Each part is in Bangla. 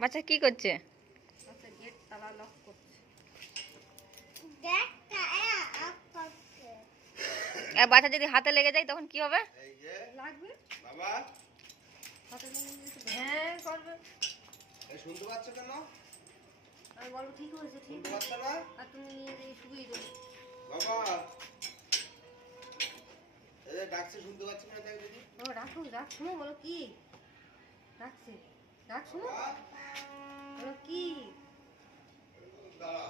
বাচ্চা কি করছে? আচ্ছা গেট তালা লক করছে। আর বাচ্চা যদি হাতে লেগে যায় তখন কি হবে? লাগবে বাবা, হাতে লেগে গেছে। হ্যাঁ করবে। শুনতে পাচ্ছ কেন? আমি বলবো ঠিক হয়েছে, ঠিক শুনতে হয়েছে। পাচ্ছ না আর তুমি নিয়ে দিয়ে শুকিয়ে দেবো। বাবা? ডাকছে, শুনতে পাচ্ছ না? দেখ দেখি। বাবা রাখো, রাখ, শোনো, বলো কি ডাকছে, ডাক শোনো, বলো কি দাঁড়া।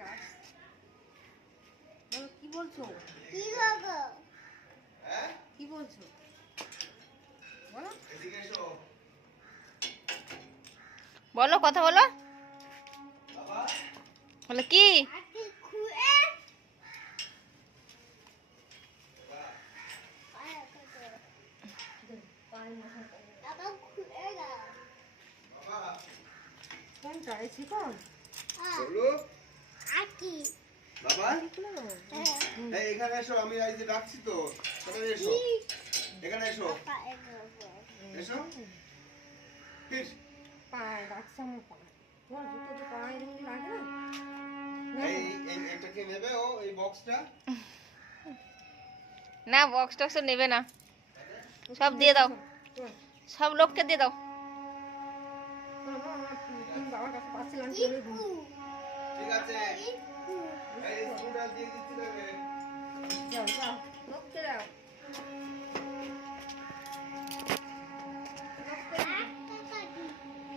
রাখ। বলো কি বলছো, হ্যাঁ, কি বলছো বলো। এদিকে এসো। বলো, কথা বলো। বাবা, বলো কি? বাবা, কোনটা এই চিকন? বলো। বাবা, এই এখানে এসো, আমি এই যে ডাকছি তো। তাড়াতাড়ি এসো, এখানে এসো, এসো। ফির। পায়ে রাখছে আমার পায়ে। তোমার জুতো যে পায়ে এরকম লাগে না? এইটাকে নেবে ও, এই বক্সটা? না, বক্স টক্স নেবে না, সব দিয়ে দাও, সব লোককে দিয়ে দাও। বাবার কাছে পাচ্ছিলাম চলে গেল। ঠিক আছে, এই স্কুলটা দিয়ে দিচ্ছি তোকে। যাও যাও, লোককে দাও।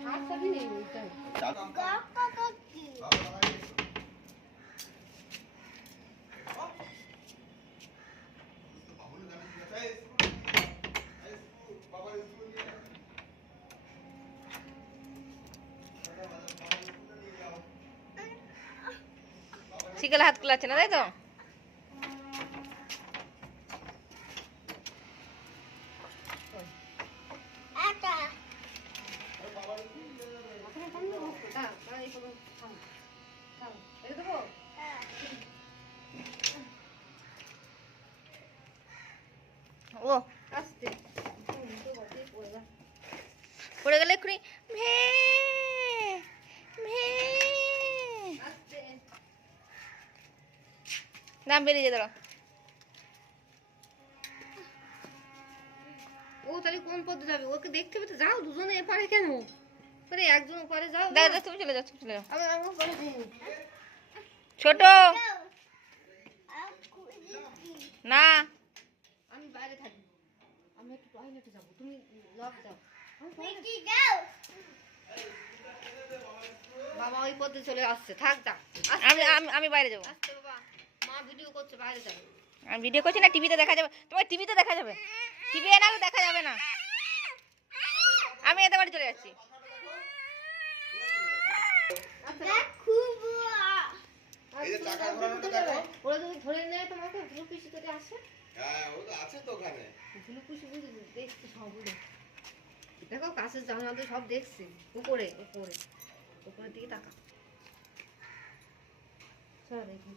হাত পাবি নেই ওইটাই। শিকালে হাত কুলাচ্ছে না, তাই তো? ওখানে কোন লোক? দাও, দাও, এই কোনো থাম, থাম। এই দেবো? ও আস্তে। তো বটেই পড়ে যা। পড়ে গেলে এক্ষুনি ভে ভে আস্তে। নাম বেরিয়ে যেতে দাও। ও তাহলে কোন পথে যাবে? ওকে দেখতে হবে তো, যাও দুজনে এপারে কেন? করে একজন ওপারে যাও। দাদা দাদা, তুমি চলে যাও, তুমি চলে যাও। আমি ওপারে যাই। ছোট না, আমি বাইরে থাকি। আমি একটু টয়লেটে যাবো, তুমি লক দাও। বাবা ওই পথে চলে আসছে, থাক যা। আমি আমি আমি বাইরে যাবো। আসতে বাবা, মা ভিডিও করছে, বাইরে যাবে। আমি ভিডিও করছি না, টিভিতে দেখা যাবে, তোমার টিভিতে দেখা যাবে, টিভি এনালে দেখা যাবে না। আমি এতে বাড়ি চলে যাচ্ছি। এই যে চাকা ঘোরানোটা দেখো। ওরা যদি ধরে নেয় তোমাকে, ভুলুকুশি করে আসে। হ্যাঁ, ও তো আছে তো ওখানে। ভুলুকুশি বুঝি দেখছি সবগুলো। দেখো কাছের জানালাতে সব দেখছি। উপরে উপরে উপরের দিকে তাকা। চলো দেখি।